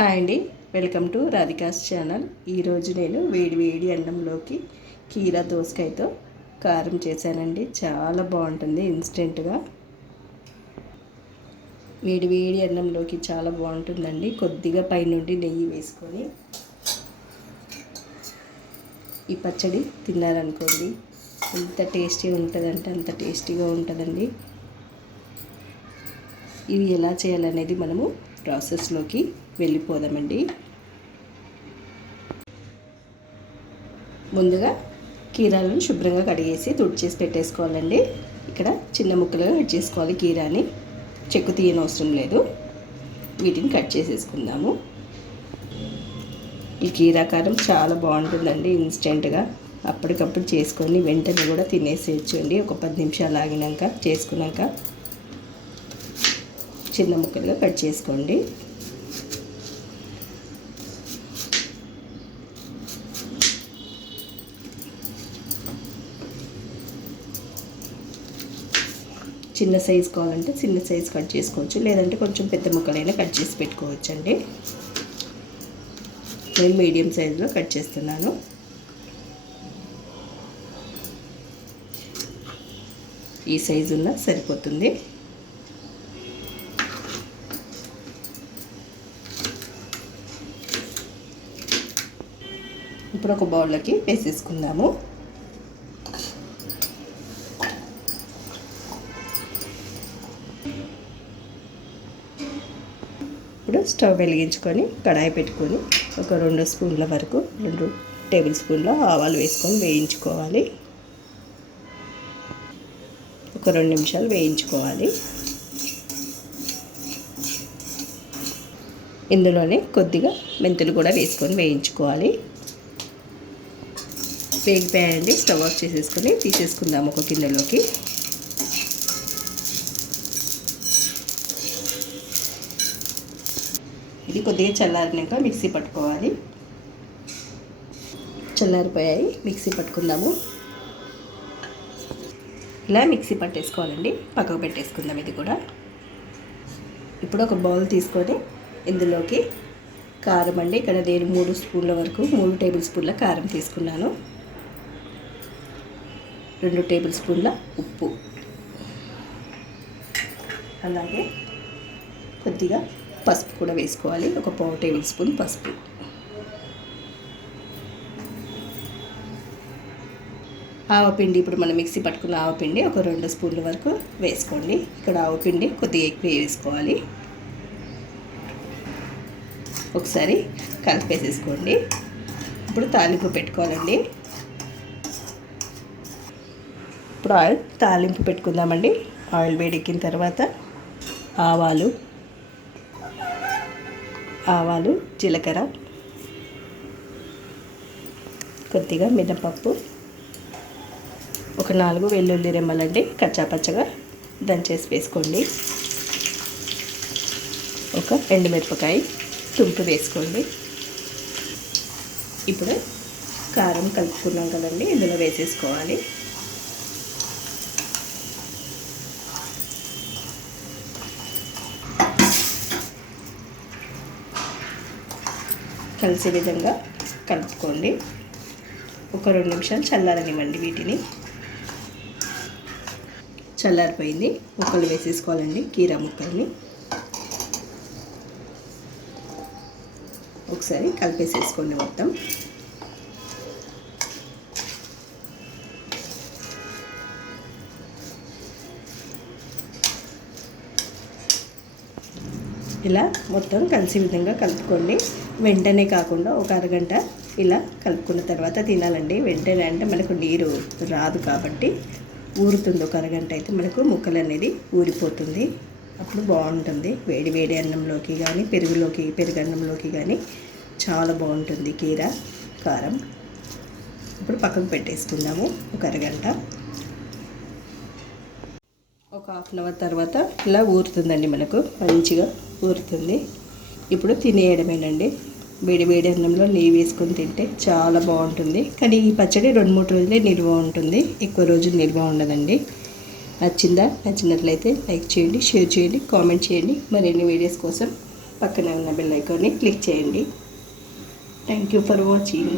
Hi అండి, welcome to Radhika's channel. ఈరోజు నేను వేడి అన్నంలోకి కీరా దోసకాయతో కారం చేశానండి. చాలా బాగుంటుంది. ఇన్స్టెంట్గా వేడి అన్నంలోకి చాలా బాగుంటుందండి. కొద్దిగా పైనుండి నెయ్యి వేసుకొని ఈ పచ్చడి తిన్నారనుకోండి, ఎంత టేస్టీగా ఉంటుందంటే అంత టేస్టీగా ఉంటుందండి. ఇవి ఎలా చేయాలనేది మనము ప్రాసెస్లోకి వెళ్ళిపోదామండి. ముందుగా కీరాలను శుభ్రంగా కడిగేసి తుడిచేసి పెట్టేసుకోవాలండి. ఇక్కడ చిన్న ముక్కలుగా కట్ చేసుకోవాలి. కీరాని చెక్కు తీయనవసరం లేదు. వీటిని కట్ చేసేసుకుందాము. ఈ కీరా కారం చాలా బాగుంటుందండి. ఇన్స్టెంట్గా అప్పటికప్పుడు చేసుకొని వెంటనే కూడా తినేసేయచ్చు అండి. ఒక 10 నిమిషాలు ఆగినాక చేసుకున్నాక చిన్న ముక్కలుగా కట్ చేసుకోండి. చిన్న సైజు కావాలంటే చిన్న సైజు కట్ చేసుకోవచ్చు, లేదంటే కొంచెం పెద్ద ముక్కలైనా కట్ చేసి పెట్టుకోవచ్చు అండి. నేను మీడియం సైజులో కట్ చేస్తున్నాను. ఈ సైజు ఉన్న సరిపోతుంది. ఇప్పుడు ఒక బౌల్లోకి వేసేసుకుందాము. ఇప్పుడు స్టవ్ వెలిగించుకొని కడాయి పెట్టుకొని ఒక 2 స్పూన్ల వరకు 2 టేబుల్ స్పూన్ల ఆవాలు వేసుకొని వేయించుకోవాలి. ఒక 2 నిమిషాలు వేయించుకోవాలి. ఇందులోనే కొద్దిగా మెంతులు కూడా వేసుకొని వేయించుకోవాలి. వేగిపోయాయండి. స్టవ్ ఆఫ్ చేసేసుకొని తీసేసుకుందాము ఒక గిన్నెలోకి. ఇది కొద్దిగా చల్లారినాక మిక్సీ పట్టుకోవాలి. చల్లారిపోయాయి, మిక్సీ పట్టుకుందాము. ఇలా మిక్సీ పట్టేసుకోవాలండి. పక్కకు పెట్టేసుకుందాం ఇది కూడా. ఇప్పుడు ఒక బౌల్ తీసుకొని ఇందులోకి కారం అండి. ఇక్కడ నేను 3 స్పూన్ల వరకు 3 టేబుల్ స్పూన్ల కారం తీసుకున్నాను. 2 టేబుల్ స్పూన్ల ఉప్పు, అలాగే కొద్దిగా పసుపు కూడా వేసుకోవాలి. ఒక 1/4 టేబుల్ స్పూన్ పసుపు. ఆవపిండి, ఇప్పుడు మనం మిక్సీ పట్టుకున్న ఆవపిండి ఒక 2 స్పూన్ల వరకు వేసుకోండి. ఇక్కడ ఆవపిండి కొద్దిగా ఎక్కువ వేసుకోవాలి. ఒకసారి కలిపేసేసుకోండి. ఇప్పుడు తాలింపు పెట్టుకోవాలండి. ఇప్పుడు తాలింపు పెట్టుకుందామండి. ఆయిల్ వేడెక్కిన తర్వాత ఆవాలు, జీలకర్ర, కొద్దిగా మినపప్పు, ఒక 4 వెల్లుల్లి రెమ్మలండి కచ్చాపచ్చగా దంచేసి వేసుకోండి. ఒక ఎండుమిరపకాయ తుంపు వేసుకోండి. ఇప్పుడు కారం కలుపుకున్నాం కదండి, ఇందులో వేసేసుకోవాలి. కలిసే విధంగా కలుపుకోండి. ఒక 2 నిమిషాలు చల్లారనివ్వండి. వీటిని చల్లారిపోయింది. ముక్కలు వేసేసుకోవాలండి. కీరా ముక్కల్ని ఒకసారి కలిపేసేసుకోండి మొత్తం. ఇలా మొత్తం కలిసి విధంగా కలుపుకోండి. వెంటనే కాకుండా ఒక అరగంట ఇలా కలుపుకున్న తర్వాత తినాలండి. వెంటనే అంటే మనకు నీరు రాదు కాబట్టి ఊరుతుంది. ఒక అరగంట అయితే మనకు ముక్కలు అనేది ఊరిపోతుంది. అప్పుడు బాగుంటుంది. వేడి అన్నంలోకి కానీ పెరుగన్నంలోకి కానీ చాలా బాగుంటుంది కీరా కారం. ఇప్పుడు పక్కకు పెట్టేసుకుందాము ఒక అరగంట. ఒక 1/2 అవర్ తర్వాత ఇలా ఊరుతుందండి. మనకు మంచిగా ఊరుతుంది. ఇప్పుడు తినేయడమేనండి. వేడి అన్నంలో నెయ్యి వేసుకొని తింటే చాలా బాగుంటుంది. కానీ ఈ పచ్చడి 2-3 రోజులే నిల్వ ఉంటుంది. ఎక్కువ రోజులు నిల్వ ఉండదండి. నచ్చినట్లయితే లైక్ చేయండి, షేర్ చేయండి, కామెంట్ చేయండి. మరిన్ని వీడియోస్ కోసం పక్కనే ఉన్న బెల్ ఐకాన్ని క్లిక్ చేయండి. Thank you for watching.